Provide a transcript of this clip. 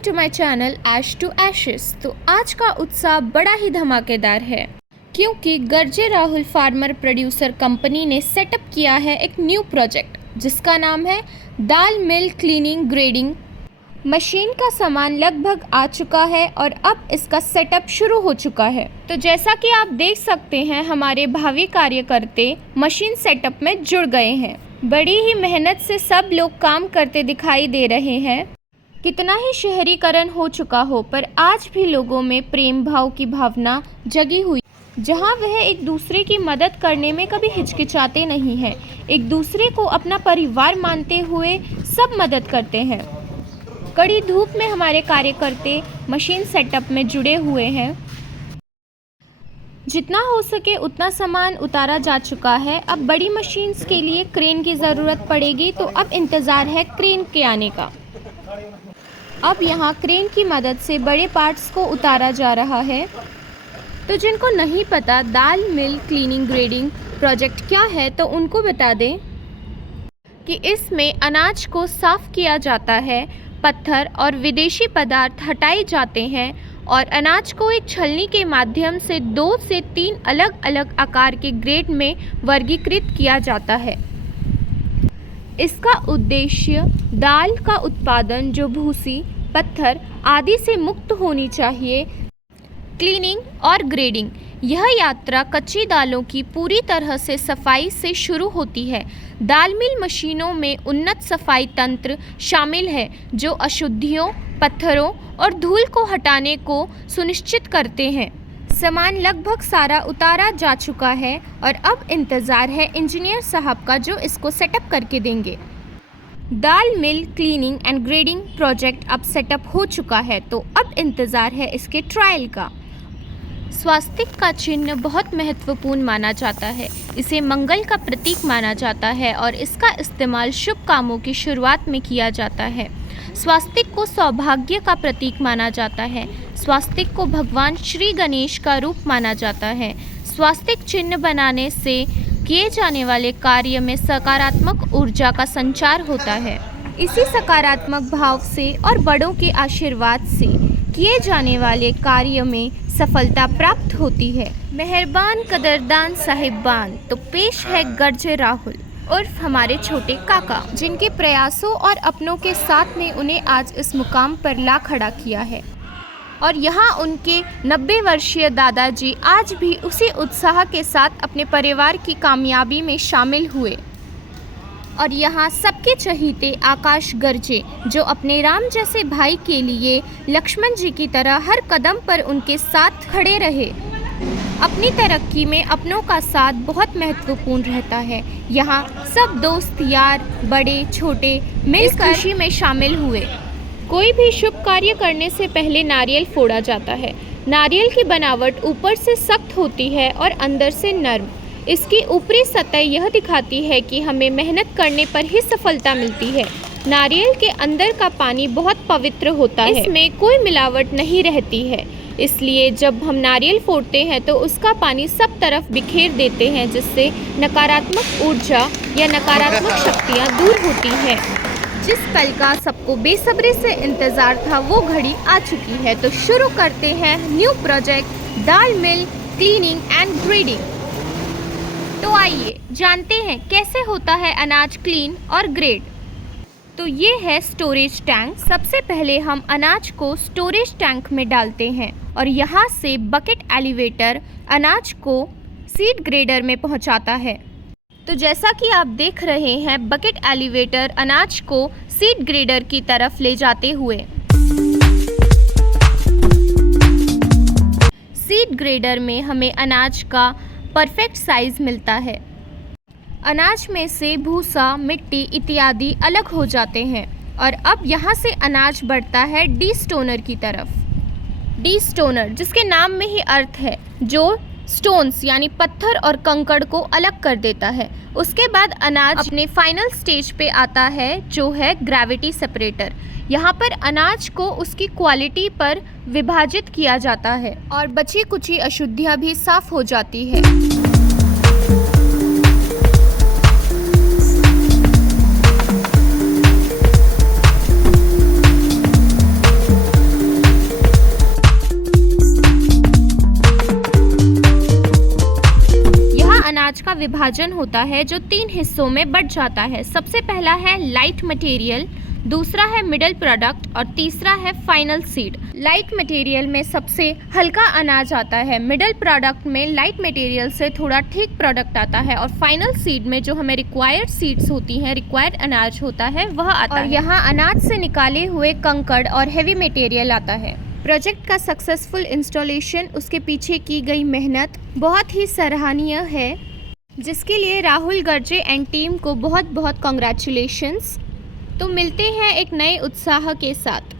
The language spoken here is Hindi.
To my channel Ash to Ashes. तो आज का उत्साह बड़ा ही धमाकेदार है क्योंकि Garje Rahul farmer producer company ने सेटअप किया है एक न्यू प्रोजेक्ट जिसका नाम है dal mill cleaning grading. Machine का सामान लगभग आ चुका है और अब इसका सेटअप शुरू हो चुका है। तो जैसा कि आप देख सकते हैं हमारे भावी कार्यकर्ता मशीन सेटअप में जुड़ गए हैं। बड़ी ही मेहनत से सब लोग काम करते दिखाई दे रहे हैं। कितना ही शहरीकरण हो चुका हो पर आज भी लोगों में प्रेम भाव की भावना जगी हुई, जहां वह एक दूसरे की मदद करने में कभी हिचकिचाते नहीं हैं। एक दूसरे को अपना परिवार मानते हुए सब मदद करते हैं। कड़ी धूप में हमारे कार्यकर्ता मशीन सेटअप में जुड़े हुए हैं। जितना हो सके उतना सामान उतारा जा चुका है। अब बड़ी मशीन्स के लिए क्रेन की ज़रूरत पड़ेगी, तो अब इंतज़ार है क्रेन के आने का। अब यहाँ क्रेन की मदद से बड़े पार्ट्स को उतारा जा रहा है। तो जिनको नहीं पता दाल मिल क्लीनिंग ग्रेडिंग प्रोजेक्ट क्या है, तो उनको बता दें कि इसमें अनाज को साफ़ किया जाता है, पत्थर और विदेशी पदार्थ हटाए जाते हैं और अनाज को एक छलनी के माध्यम से 2 से 3 अलग अलग आकार के ग्रेड में वर्गीकृत किया जाता है। इसका उद्देश्य दाल का उत्पादन जो भूसी, पत्थर आदि से मुक्त होनी चाहिए, क्लीनिंग और ग्रेडिंग। यह यात्रा कच्ची दालों की पूरी तरह से सफाई से शुरू होती है। दाल मिल मशीनों में उन्नत सफाई तंत्र शामिल है जो अशुद्धियों, पत्थरों और धूल को हटाने को सुनिश्चित करते हैं। सामान लगभग सारा उतारा जा चुका है और अब इंतज़ार है इंजीनियर साहब का जो इसको सेटअप करके देंगे। दाल mill cleaning and grading project अब सेटअप हो चुका है, तो अब इंतज़ार है इसके ट्रायल का। स्वास्तिक का चिन्ह बहुत महत्वपूर्ण माना जाता है। इसे मंगल का प्रतीक माना जाता है और इसका इस्तेमाल शुभ कामों की शुरुआत में किया जाता है। स्वास्तिक को सौभाग्य का प्रतीक माना जाता है। स्वास्तिक को भगवान श्री गणेश का रूप माना जाता है। स्वास्तिक चिन्ह बनाने से किए जाने वाले कार्य में सकारात्मक ऊर्जा का संचार होता है। इसी सकारात्मक भाव से और बड़ों के आशीर्वाद से किए जाने वाले कार्य में सफलता प्राप्त होती है। मेहरबान कदरदान साहिबान, तो पेश है गर्जे राहुल उर्फ हमारे छोटे काका, जिनके प्रयासों और अपनों के साथ ने उन्हें आज इस मुकाम पर ला खड़ा किया है। और यहाँ उनके 90 वर्षीय दादाजी आज भी उसी उत्साह के साथ अपने परिवार की कामयाबी में शामिल हुए। और यहाँ सबके चहीते आकाश गर्जे, जो अपने राम जैसे भाई के लिए लक्ष्मण जी की तरह हर कदम पर उनके साथ खड़े रहे। अपनी तरक्की में अपनों का साथ बहुत महत्वपूर्ण रहता है। यहाँ सब दोस्त यार बड़े छोटे मिलकर खुशी में शामिल हुए। कोई भी शुभ कार्य करने से पहले नारियल फोड़ा जाता है। नारियल की बनावट ऊपर से सख्त होती है और अंदर से नर्म। इसकी ऊपरी सतह यह दिखाती है कि हमें मेहनत करने पर ही सफलता मिलती है। नारियल के अंदर का पानी बहुत पवित्र होता है, इसमें कोई मिलावट नहीं रहती है। इसलिए जब हम नारियल फोड़ते हैं तो उसका पानी सब तरफ बिखेर देते हैं, जिससे नकारात्मक ऊर्जा या नकारात्मक शक्तियाँ दूर होती हैं। जिस पल का सबको बेसब्री से इंतज़ार था वो घड़ी आ चुकी है। तो शुरू करते हैं new project dal mill cleaning and grading. तो आइए जानते हैं कैसे होता है अनाज क्लीन और ग्रेड। तो ये है स्टोरेज टैंक। सबसे पहले हम अनाज को स्टोरेज टैंक में डालते हैं और यहाँ से बकेट एलिवेटर अनाज को सीड ग्रेडर में पहुँचाता है। तो जैसा कि आप देख रहे हैं बकेट एलिवेटर अनाज को सीड ग्रेडर की तरफ ले जाते हुए सीड ग्रेडर में हमें अनाज का परफेक्ट साइज मिलता है। अनाज में से भूसा, मिट्टी इत्यादि अलग हो जाते हैं और अब यहाँ से अनाज बढ़ता है डी स्टोनर की तरफ। डी स्टोनर जिसके नाम में ही अर्थ है, जो स्टोन्स यानी पत्थर और कंकड़ को अलग कर देता है। उसके बाद अनाज अपने फाइनल स्टेज पे आता है जो है ग्रेविटी सेपरेटर। यहाँ पर अनाज को उसकी क्वालिटी पर विभाजित किया जाता है और बची कुची अशुद्धियाँ भी साफ हो जाती है। अनाज का विभाजन होता है जो 3 हिस्सों में बट जाता है। सबसे पहला है लाइट मटेरियल, दूसरा है मिडल प्रोडक्ट और तीसरा है फाइनल सीड। लाइट मटेरियल में सबसे हल्का अनाज आता है, मिडल प्रोडक्ट में लाइट मटेरियल से थोड़ा ठीक प्रोडक्ट आता है और फाइनल सीड में जो हमें रिक्वायर्ड सीड्स होती हैं, रिक्वायर्ड अनाज होता है वह आता है। और यहाँ अनाज से निकाले हुए कंकड़ और हेवी मटेरियल आता है। प्रोजेक्ट का सक्सेसफुल इंस्टॉलेशन, उसके पीछे की गई मेहनत बहुत ही सराहनीय है, जिसके लिए राहुल गर्जे एंड टीम को बहुत बहुत कॉन्ग्रेचुलेशंस। तो मिलते हैं एक नए उत्साह के साथ।